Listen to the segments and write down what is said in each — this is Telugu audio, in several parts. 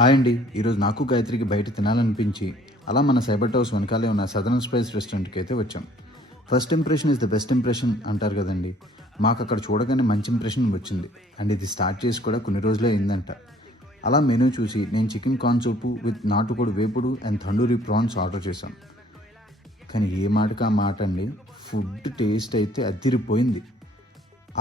హాయ్ అండి. ఈరోజు నాకు గాయత్రికి బయట తినాలనిపించి అలా మన సైబర్ టవర్స్ వెనకాలే ఉన్న సదరన్ స్పైస్ రెస్టారెంట్కి అయితే వచ్చాం. First impression is the best impression అంటారు కదండి. మాకు అక్కడ చూడగానే మంచి ఇంప్రెషన్ వచ్చింది. అండ్ ఇది స్టార్ట్ చేసి కూడా కొన్ని రోజులే అయిందంట. అలా మెనూ చూసి నేను చికెన్ కార్న్ సూపు విత్ నాటుకోడి వేపుడు అండ్ తండూరి ప్రాన్స్ ఆర్డర్ చేశాం. కానీ ఏ మాటకి ఆ మాట అండి, ఫుడ్ టేస్ట్ అయితే అదిరిపోయింది.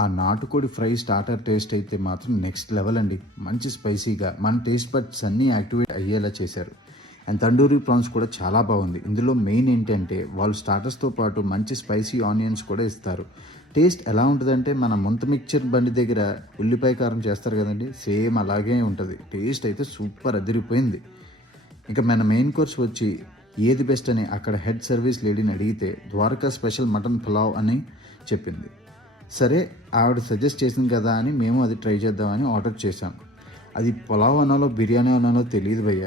ఆ నాటుకోడి ఫ్రై స్టార్టర్ టేస్ట్ అయితే మాత్రం నెక్స్ట్ లెవెల్ అండి. మంచి స్పైసీగా మన టేస్ట్ బడ్స్ అన్నీ యాక్టివేట్ అయ్యేలా చేశారు. అండ్ తండూరి ప్రాన్స్ కూడా చాలా బాగుంది. ఇందులో మెయిన్ ఏంటంటే వాళ్ళు స్టార్టర్స్తో పాటు మంచి స్పైసీ ఆనియన్స్ కూడా ఇస్తారు. టేస్ట్ ఎలా ఉంటుందంటే మన ముంత మిక్చర్ బండి దగ్గర ఉల్లిపాయ కారం చేస్తారు కదండి, సేమ్ అలాగే ఉంటుంది. టేస్ట్ అయితే సూపర్ అదిరిపోయింది. ఇంకా మన మెయిన్ కోర్స్ వచ్చి ఏది బెస్ట్ అని అక్కడ హెడ్ సర్వీస్ లేడీని అడిగితే ద్వారకా స్పెషల్ మటన్ పులావ్ అని చెప్పింది. సరే, ఆవిడ సజెస్ట్ చేసింది కదా అని మేము అది ట్రై చేద్దామని ఆర్డర్ చేశాం. అది పులావ్ అనాలో బిర్యానీ అనాలో తెలియదు భయ్య.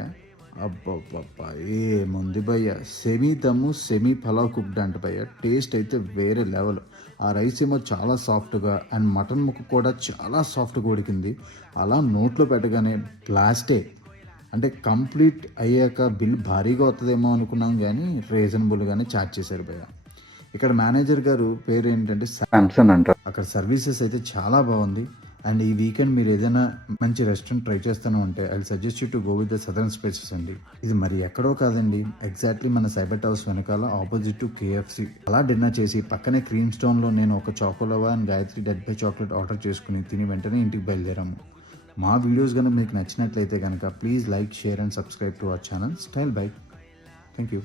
అబ్బబ్బబ్బా ఏముంది భయ్య, సెమీ దమ్ము సెమీ పులావ్ కుక్డ్ అంట భయ్య. టేస్ట్ అయితే వేరే లెవెల్. ఆ రైస్ ఏమో చాలా సాఫ్ట్గా అండ్ మటన్ ముక్క కూడా చాలా సాఫ్ట్గా ఉడికింది. అలా నోట్లో పెట్టగానే బ్లాస్టే. అంటే కంప్లీట్ అయ్యాక బిల్ భారీగా వస్తుందేమో అనుకున్నాం, కానీ రీజనబుల్గానే ఛార్జ్ చేశారు భయ్య. ఇక్కడ మేనేజర్ గారు పేరు ఏంటంటే శాంసన్ అంటారు. అక్కడ సర్వీసెస్ అయితే చాలా బాగుంది. అండ్ ఈ వీకెండ్ మీరు ఏదైనా మంచి రెస్టారెంట్ ట్రై చేస్తాను అంటే I suggest you to go with the southern spices అండి. ఇది మరి ఎక్కడో కాదండి, ఎగ్జాక్ట్లీ మన సైబర్ టవర్స్ వెనకాల ఆపోజిట్ టు KFC. అలా డిన్నర్ చేసి పక్కనే క్రీమ్ స్టోన్లో నేను ఒక choco lava and Gayatri death by chocolate order చేసుకుని తిని వెంటనే ఇంటికి బయలుదేరాము. మా వీడియోస్ కనుక మీకు నచ్చినట్లయితే కనుక please like, share and subscribe to our channel style bike. Thank you.